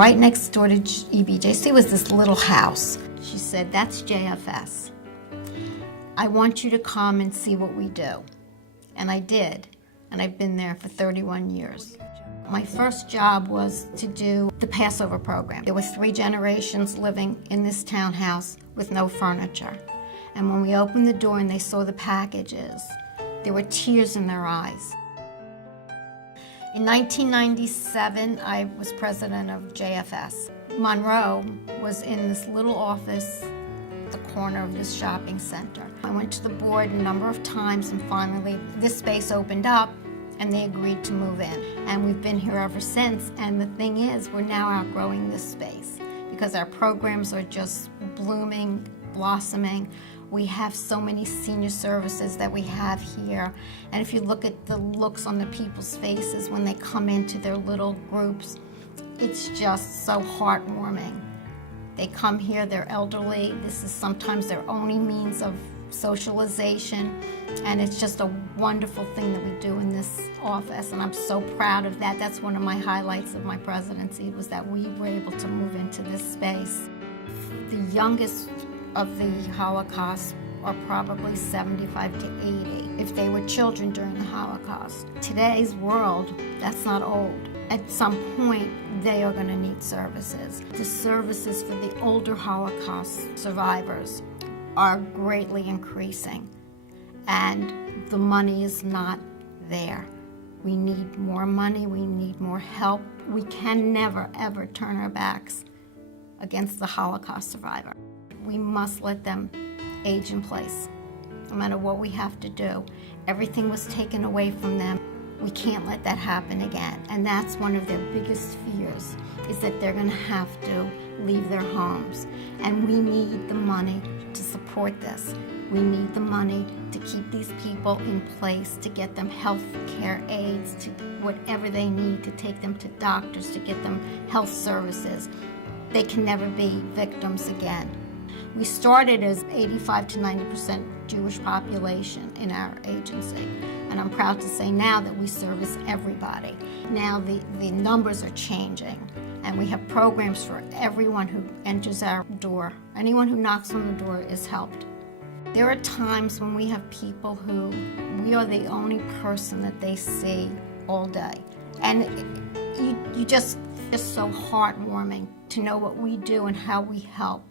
Right next door to EBJC was this little house. She said, "That's JFS. I want you to come and see what we do." And I did, and I've been there for 31 years. My first job was to do the Passover program. There were 3 generations living in this townhouse with no furniture. And when we opened the door and they saw the packages, there were tears in their eyes. In 1997, I was president of JFS. Monroe was in this little office at the corner of this shopping center. I went to the board a number of times, and finally this space opened up and they agreed to move in. And we've been here ever since, and the thing is, we're now outgrowing this space because our programs are just blooming, blossoming. We have so many senior services that we have here. And if you look at the looks on the people's faces when they come into their little groups, it's just so heartwarming. They come here, they're elderly. This is sometimes their only means of socialization. And it's just a wonderful thing that we do in this office. And I'm so proud of that. That's one of my highlights of my presidency, was that we were able to move into this space. The youngest of the Holocaust are probably 75 to 80, if they were children during the Holocaust. Today's world, that's not old. At some point, they are going to need services. The services for the older Holocaust survivors are greatly increasing, and the money is not there. We need more money, we need more help. We can never, ever turn our backs against the Holocaust survivor. We must let them age in place, no matter what we have to do. Everything was taken away from them. We can't let that happen again. And that's one of their biggest fears, is that they're gonna have to leave their homes. And we need the money to support this. We need the money to keep these people in place, to get them health care aids, to whatever they need, to take them to doctors, to get them health services. They can never be victims again. We started as 85 to 90% Jewish population in our agency, and I'm proud to say now that we service everybody. Now the numbers are changing, and we have programs for everyone who enters our door. Anyone who knocks on the door is helped. There are times when we have people who we are the only person that they see all day, and you just, it's so heartwarming to know what we do and how we help.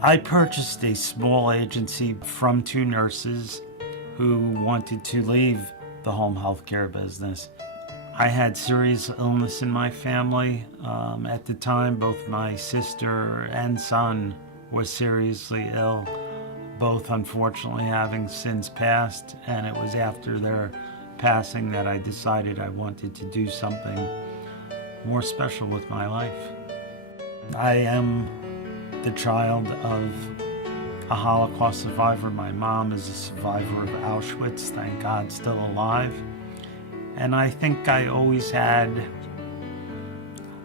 I purchased a small agency from 2 nurses who wanted to leave the home health care business. I had serious illness in my family. At the time, both my sister and son were seriously ill, both unfortunately having since passed, and it was after their passing that I decided I wanted to do something more special with my life. I am the child of a Holocaust survivor. My mom is a survivor of Auschwitz, thank God still alive. And I think I always had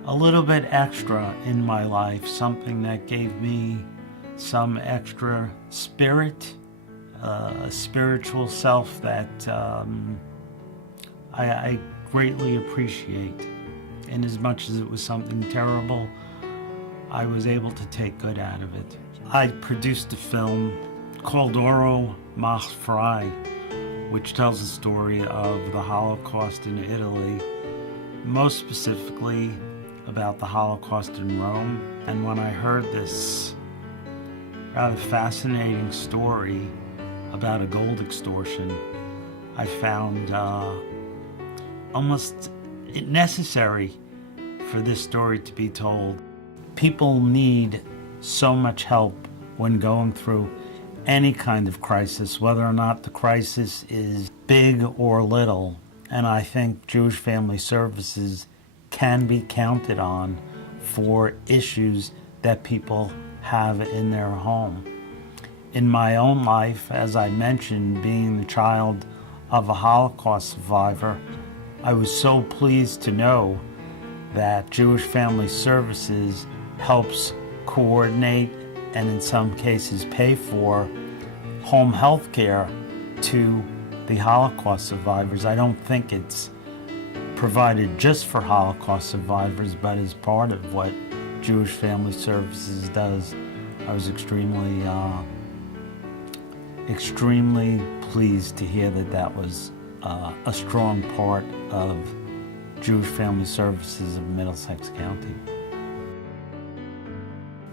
a little bit extra in my life, something that gave me some extra spirit, a spiritual self that I greatly appreciate. And as much as it was something terrible, I was able to take good out of it. I produced a film called Oro Mach Frei, which tells the story of the Holocaust in Italy, most specifically about the Holocaust in Rome. And when I heard this rather fascinating story about a gold extortion, I found almost necessary for this story to be told. People need so much help when going through any kind of crisis, whether or not the crisis is big or little. And I think Jewish Family Services can be counted on for issues that people have in their home. In my own life, as I mentioned, being the child of a Holocaust survivor, I was so pleased to know that Jewish Family Services helps coordinate and in some cases pay for home health care to the Holocaust survivors. I don't think it's provided just for Holocaust survivors, but as part of what Jewish Family Services does. I was extremely pleased to hear that that was a strong part of Jewish Family Services of Middlesex County.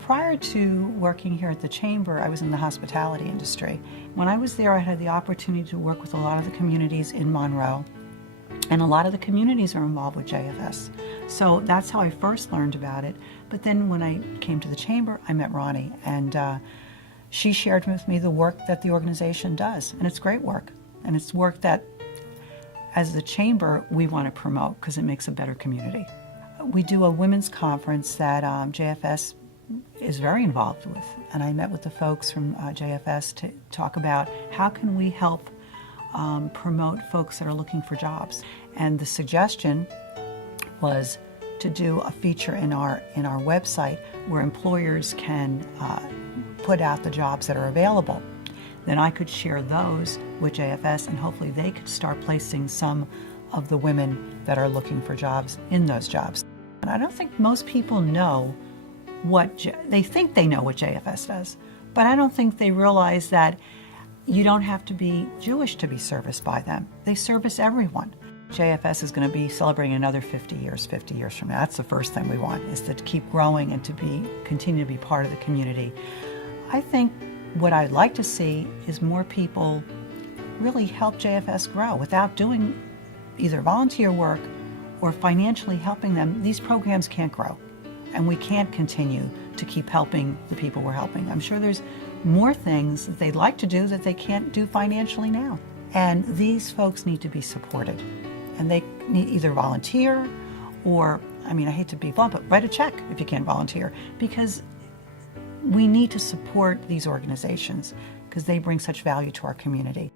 Prior to working here at the Chamber, I was in the hospitality industry. When I was there, I had the opportunity to work with a lot of the communities in Monroe, and a lot of the communities are involved with JFS. So that's how I first learned about it. But then when I came to the Chamber, I met Ronnie, and she shared with me the work that the organization does, and it's great work. And it's work that, as the Chamber, we want to promote because it makes a better community. We do a women's conference that JFS is very involved with, and I met with the folks from JFS to talk about how can we help promote folks that are looking for jobs. And the suggestion was to do a feature in our website where employers can put out the jobs that are available. Then I could share those with JFS, and hopefully they could start placing some of the women that are looking for jobs in those jobs. And I don't think most people know they think they know what JFS does, but I don't think they realize that you don't have to be Jewish to be serviced by them. They service everyone. JFS is going to be celebrating another 50 years from now. That's the first thing we want, is to keep growing and to continue to be part of the community. I think what I'd like to see is more people really help JFS grow without doing either volunteer work or financially helping them. These programs can't grow, and we can't continue to keep helping the people we're helping. I'm sure there's more things that they'd like to do that they can't do financially now. And these folks need to be supported. And they need either volunteer or, I hate to be blunt, but write a check if you can't volunteer, because we need to support these organizations because they bring such value to our community.